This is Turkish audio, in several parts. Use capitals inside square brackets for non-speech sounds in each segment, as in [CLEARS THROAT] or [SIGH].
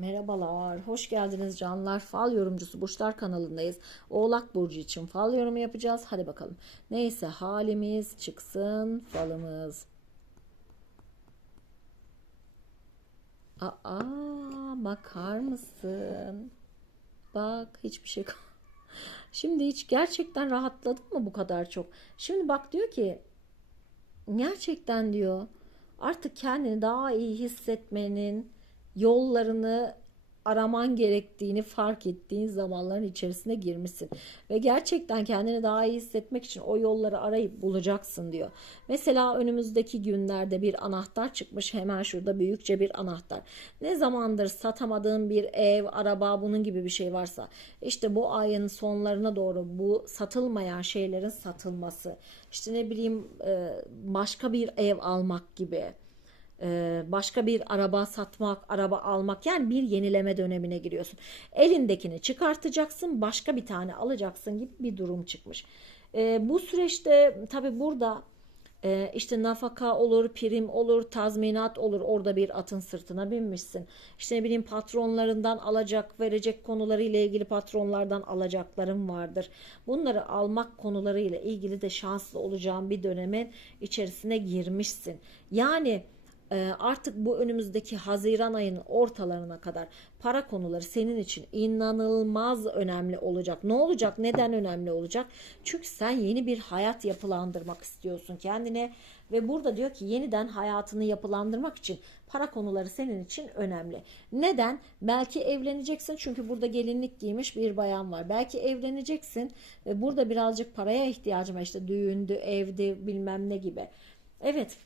Merhabalar, hoş geldiniz canlar. Fal yorumcusu Burçlar kanalındayız. Oğlak Burcu için fal yorumu yapacağız. Hadi bakalım. Neyse halimiz çıksın falımız. Aa, bakar mısın? Bak hiçbir şey [LAUGHS] Şimdi hiç gerçekten rahatladın mı bu kadar çok? Şimdi bak diyor ki gerçekten diyor artık kendini daha iyi hissetmenin yollarını araman gerektiğini fark ettiğin zamanların içerisine girmişsin. Ve gerçekten kendini daha iyi hissetmek için o yolları arayıp bulacaksın diyor. Mesela önümüzdeki günlerde bir anahtar çıkmış hemen şurada büyükçe bir anahtar. Ne zamandır satamadığın bir ev, araba bunun gibi bir şey varsa işte bu ayın sonlarına doğru bu satılmayan şeylerin satılması. işte ne bileyim e, başka bir ev almak gibi başka bir araba satmak, araba almak yani bir yenileme dönemine giriyorsun. Elindekini çıkartacaksın, başka bir tane alacaksın gibi bir durum çıkmış. E, bu süreçte tabi burada e, işte nafaka olur, prim olur, tazminat olur. Orada bir atın sırtına binmişsin. İşte ne bileyim patronlarından alacak, verecek konularıyla ilgili patronlardan alacakların vardır. Bunları almak konularıyla ilgili de şanslı olacağın bir dönemin içerisine girmişsin. Yani ee, artık bu önümüzdeki Haziran ayının ortalarına kadar para konuları senin için inanılmaz önemli olacak. Ne olacak? Neden önemli olacak? Çünkü sen yeni bir hayat yapılandırmak istiyorsun kendine ve burada diyor ki yeniden hayatını yapılandırmak için para konuları senin için önemli. Neden? Belki evleneceksin çünkü burada gelinlik giymiş bir bayan var. Belki evleneceksin ve burada birazcık paraya ihtiyacım var. İşte düğündü, evdi, bilmem ne gibi. Evet,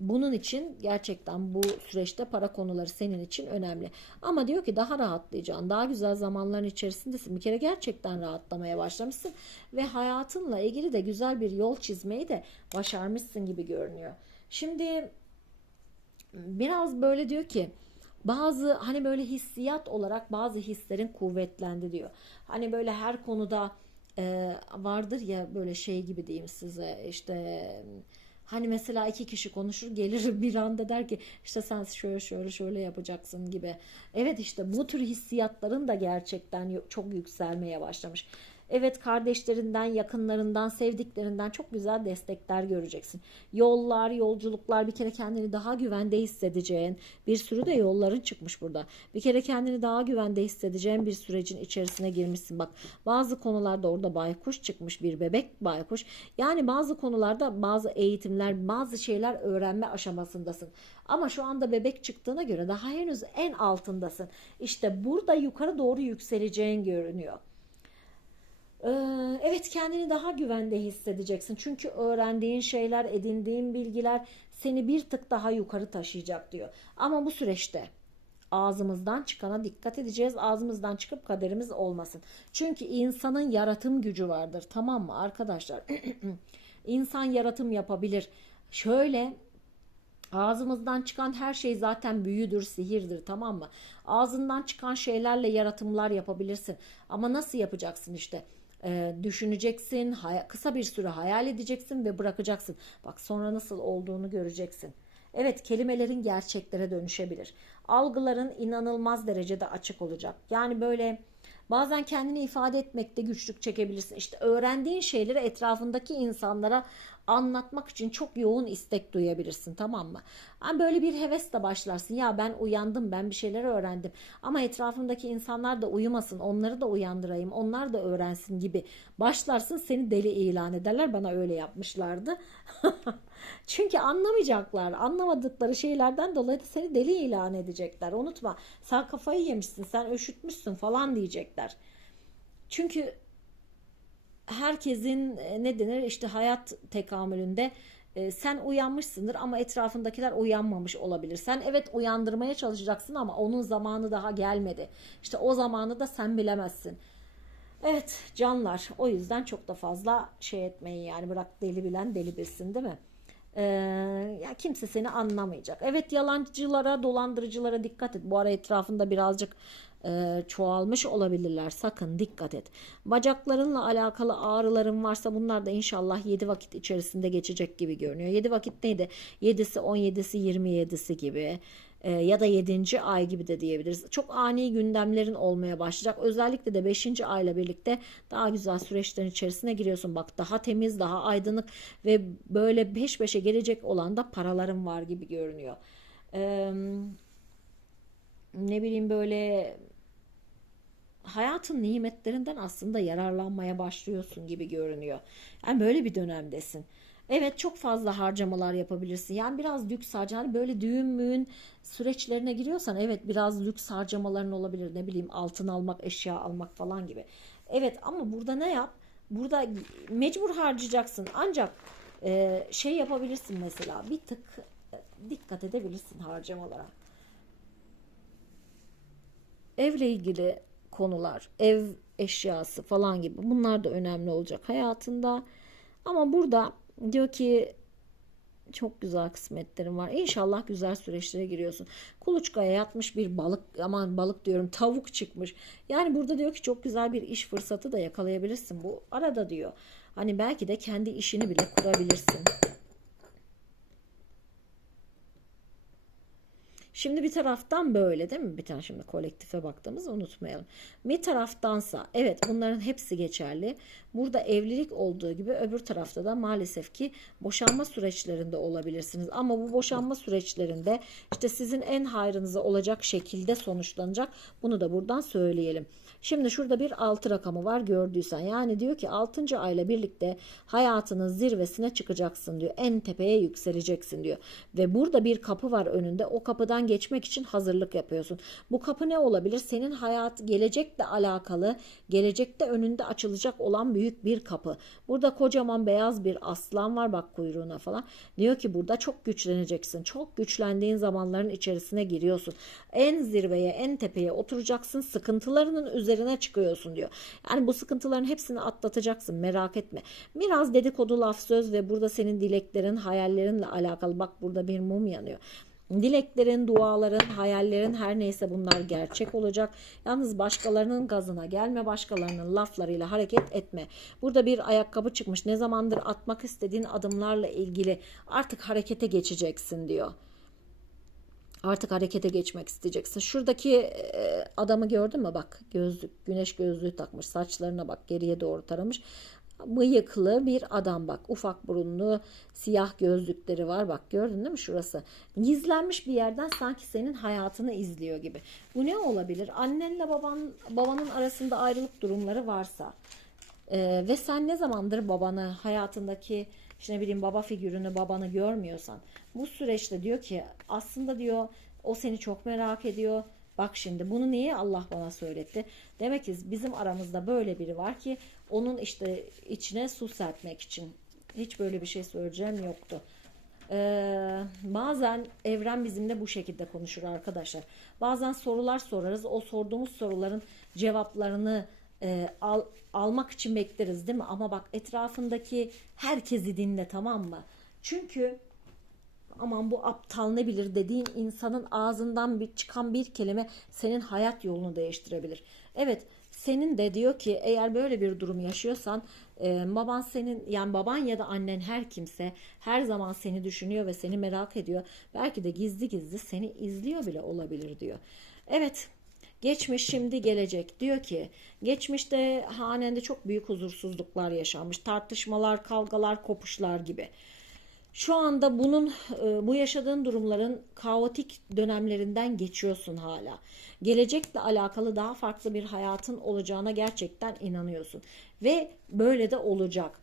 bunun için gerçekten bu süreçte para konuları senin için önemli. Ama diyor ki daha rahatlayacaksın. Daha güzel zamanların içerisindesin. Bir kere gerçekten rahatlamaya başlamışsın. Ve hayatınla ilgili de güzel bir yol çizmeyi de başarmışsın gibi görünüyor. Şimdi biraz böyle diyor ki bazı hani böyle hissiyat olarak bazı hislerin kuvvetlendi diyor. Hani böyle her konuda e, vardır ya böyle şey gibi diyeyim size işte Hani mesela iki kişi konuşur gelir [LAUGHS] bir anda der ki işte sen şöyle şöyle şöyle yapacaksın gibi. Evet işte bu tür hissiyatların da gerçekten çok yükselmeye başlamış. Evet kardeşlerinden, yakınlarından, sevdiklerinden çok güzel destekler göreceksin. Yollar, yolculuklar bir kere kendini daha güvende hissedeceğin bir sürü de yolların çıkmış burada. Bir kere kendini daha güvende hissedeceğin bir sürecin içerisine girmişsin. Bak bazı konularda orada baykuş çıkmış bir bebek baykuş. Yani bazı konularda bazı eğitimler, bazı şeyler öğrenme aşamasındasın. Ama şu anda bebek çıktığına göre daha henüz en altındasın. İşte burada yukarı doğru yükseleceğin görünüyor. Ee, evet kendini daha güvende hissedeceksin. Çünkü öğrendiğin şeyler, edindiğin bilgiler seni bir tık daha yukarı taşıyacak diyor. Ama bu süreçte ağzımızdan çıkana dikkat edeceğiz. Ağzımızdan çıkıp kaderimiz olmasın. Çünkü insanın yaratım gücü vardır. Tamam mı arkadaşlar? [CLEARS THROAT] İnsan yaratım yapabilir. Şöyle Ağzımızdan çıkan her şey zaten büyüdür, sihirdir tamam mı? Ağzından çıkan şeylerle yaratımlar yapabilirsin. Ama nasıl yapacaksın işte? E, düşüneceksin, kısa bir süre hayal edeceksin ve bırakacaksın. Bak sonra nasıl olduğunu göreceksin. Evet kelimelerin gerçeklere dönüşebilir. Algıların inanılmaz derecede açık olacak. Yani böyle bazen kendini ifade etmekte güçlük çekebilirsin. İşte öğrendiğin şeyleri etrafındaki insanlara anlatmak için çok yoğun istek duyabilirsin tamam mı? Yani böyle bir hevesle başlarsın. Ya ben uyandım, ben bir şeyler öğrendim. Ama etrafımdaki insanlar da uyumasın, onları da uyandırayım, onlar da öğrensin gibi başlarsın. Seni deli ilan ederler. Bana öyle yapmışlardı. [LAUGHS] Çünkü anlamayacaklar. Anlamadıkları şeylerden dolayı da seni deli ilan edecekler. Unutma. Sen kafayı yemişsin, sen üşütmüşsün falan diyecekler. Çünkü herkesin e, ne denir işte hayat tekamülünde e, sen uyanmışsındır ama etrafındakiler uyanmamış olabilir. Sen evet uyandırmaya çalışacaksın ama onun zamanı daha gelmedi. İşte o zamanı da sen bilemezsin. Evet canlar o yüzden çok da fazla şey etmeyin yani bırak deli bilen deli bilsin değil mi? Ee, ya kimse seni anlamayacak. Evet yalancılara, dolandırıcılara dikkat et. Bu ara etrafında birazcık e, çoğalmış olabilirler. Sakın dikkat et. Bacaklarınla alakalı ağrıların varsa bunlar da inşallah 7 vakit içerisinde geçecek gibi görünüyor. 7 vakit neydi? 7'si 17'si 27'si gibi. E, ya da 7. ay gibi de diyebiliriz. Çok ani gündemlerin olmaya başlayacak. Özellikle de 5. ayla birlikte daha güzel süreçlerin içerisine giriyorsun. Bak daha temiz, daha aydınlık ve böyle peş peşe gelecek olan da paraların var gibi görünüyor. Ee, ne bileyim böyle hayatın nimetlerinden aslında yararlanmaya başlıyorsun gibi görünüyor. Yani böyle bir dönemdesin. Evet çok fazla harcamalar yapabilirsin. Yani biraz lüks harcama hani böyle düğün müğün süreçlerine giriyorsan evet biraz lüks harcamaların olabilir. Ne bileyim altın almak, eşya almak falan gibi. Evet ama burada ne yap? Burada mecbur harcayacaksın. Ancak e, şey yapabilirsin mesela bir tık dikkat edebilirsin harcamalara. Evle ilgili konular, ev eşyası falan gibi bunlar da önemli olacak hayatında. Ama burada diyor ki çok güzel kısmetlerim var. İnşallah güzel süreçlere giriyorsun. Kuluçkaya yatmış bir balık aman balık diyorum tavuk çıkmış. Yani burada diyor ki çok güzel bir iş fırsatı da yakalayabilirsin bu arada diyor. Hani belki de kendi işini bile kurabilirsin. Şimdi bir taraftan böyle değil mi? Bir tane şimdi kolektife baktığımızı unutmayalım. Bir taraftansa evet bunların hepsi geçerli. Burada evlilik olduğu gibi öbür tarafta da maalesef ki boşanma süreçlerinde olabilirsiniz. Ama bu boşanma süreçlerinde işte sizin en hayrınıza olacak şekilde sonuçlanacak. Bunu da buradan söyleyelim. Şimdi şurada bir 6 rakamı var gördüysen. Yani diyor ki 6. ayla birlikte hayatının zirvesine çıkacaksın diyor. En tepeye yükseleceksin diyor. Ve burada bir kapı var önünde. O kapıdan geçmek için hazırlık yapıyorsun. Bu kapı ne olabilir? Senin hayat gelecekle alakalı, gelecekte önünde açılacak olan büyük bir kapı. Burada kocaman beyaz bir aslan var bak kuyruğuna falan. Diyor ki burada çok güçleneceksin. Çok güçlendiğin zamanların içerisine giriyorsun. En zirveye, en tepeye oturacaksın. Sıkıntılarının üzerine çıkıyorsun diyor. Yani bu sıkıntıların hepsini atlatacaksın merak etme. Biraz dedikodu laf söz ve burada senin dileklerin, hayallerinle alakalı. Bak burada bir mum yanıyor. Dileklerin, duaların, hayallerin her neyse bunlar gerçek olacak. Yalnız başkalarının gazına gelme, başkalarının laflarıyla hareket etme. Burada bir ayakkabı çıkmış. Ne zamandır atmak istediğin adımlarla ilgili artık harekete geçeceksin diyor. Artık harekete geçmek isteyeceksin. Şuradaki e, adamı gördün mü? Bak gözlük, güneş gözlüğü takmış. Saçlarına bak geriye doğru taramış bıyıklı bir adam. Bak ufak burunlu siyah gözlükleri var. Bak gördün değil mi şurası? Gizlenmiş bir yerden sanki senin hayatını izliyor gibi. Bu ne olabilir? Annenle baban babanın arasında ayrılık durumları varsa e, ve sen ne zamandır babanı hayatındaki işte ne bileyim baba figürünü babanı görmüyorsan bu süreçte diyor ki aslında diyor o seni çok merak ediyor. Bak şimdi bunu niye Allah bana söyletti? Demek ki bizim aramızda böyle biri var ki onun işte içine su serpmek için. Hiç böyle bir şey söyleyeceğim yoktu. Ee, bazen evren bizimle bu şekilde konuşur arkadaşlar. Bazen sorular sorarız. O sorduğumuz soruların cevaplarını e, al, almak için bekleriz değil mi? Ama bak etrafındaki herkesi dinle tamam mı? Çünkü aman bu aptal ne bilir dediğin insanın ağzından bir çıkan bir kelime senin hayat yolunu değiştirebilir. Evet senin de diyor ki eğer böyle bir durum yaşıyorsan e, baban senin yani baban ya da annen her kimse her zaman seni düşünüyor ve seni merak ediyor. Belki de gizli gizli seni izliyor bile olabilir diyor. Evet Geçmiş şimdi gelecek. Diyor ki geçmişte hanende çok büyük huzursuzluklar yaşanmış. Tartışmalar, kavgalar, kopuşlar gibi. Şu anda bunun e, bu yaşadığın durumların kaotik dönemlerinden geçiyorsun hala. Gelecekle alakalı daha farklı bir hayatın olacağına gerçekten inanıyorsun ve böyle de olacak.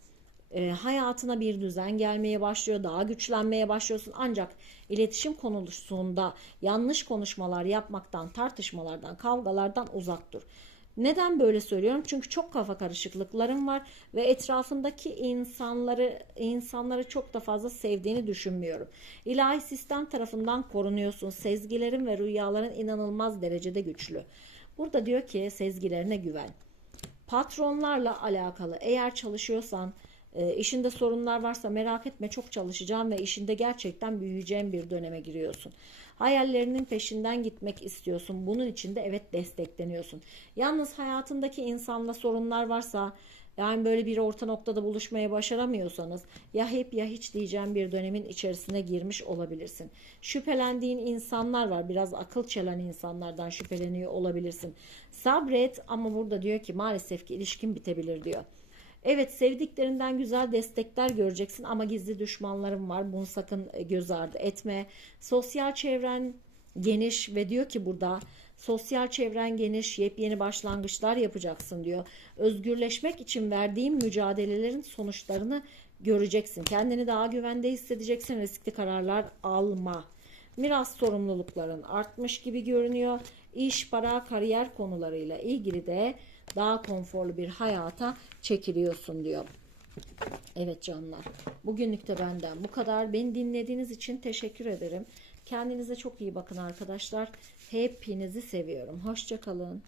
E, hayatına bir düzen gelmeye başlıyor, daha güçlenmeye başlıyorsun. Ancak iletişim konusunda yanlış konuşmalar yapmaktan, tartışmalardan, kavgalardan uzak dur. Neden böyle söylüyorum? Çünkü çok kafa karışıklıklarım var ve etrafındaki insanları insanları çok da fazla sevdiğini düşünmüyorum. İlahi sistem tarafından korunuyorsun. Sezgilerin ve rüyaların inanılmaz derecede güçlü. Burada diyor ki sezgilerine güven. Patronlarla alakalı eğer çalışıyorsan e, işinde sorunlar varsa merak etme çok çalışacağım ve işinde gerçekten büyüyeceğin bir döneme giriyorsun. Hayallerinin peşinden gitmek istiyorsun. Bunun için de evet destekleniyorsun. Yalnız hayatındaki insanla sorunlar varsa Yani böyle bir orta noktada buluşmaya başaramıyorsanız ya hep ya hiç diyeceğim bir dönemin içerisine girmiş olabilirsin. Şüphelendiğin insanlar var. Biraz akıl çelen insanlardan şüpheleniyor olabilirsin. Sabret ama burada diyor ki maalesef ki ilişkin bitebilir diyor. Evet sevdiklerinden güzel destekler göreceksin ama gizli düşmanların var. Bunu sakın e, göz ardı etme. Sosyal çevren geniş ve diyor ki burada sosyal çevren geniş, yepyeni başlangıçlar yapacaksın diyor. Özgürleşmek için verdiğin mücadelelerin sonuçlarını göreceksin. Kendini daha güvende hissedeceksin. Riskli kararlar alma. Miras sorumlulukların artmış gibi görünüyor. İş, para, kariyer konularıyla ilgili de daha konforlu bir hayata çekiliyorsun diyor. Evet canlar. Bugünlük de benden bu kadar. Beni dinlediğiniz için teşekkür ederim. Kendinize çok iyi bakın arkadaşlar. Hepinizi seviyorum. Hoşçakalın.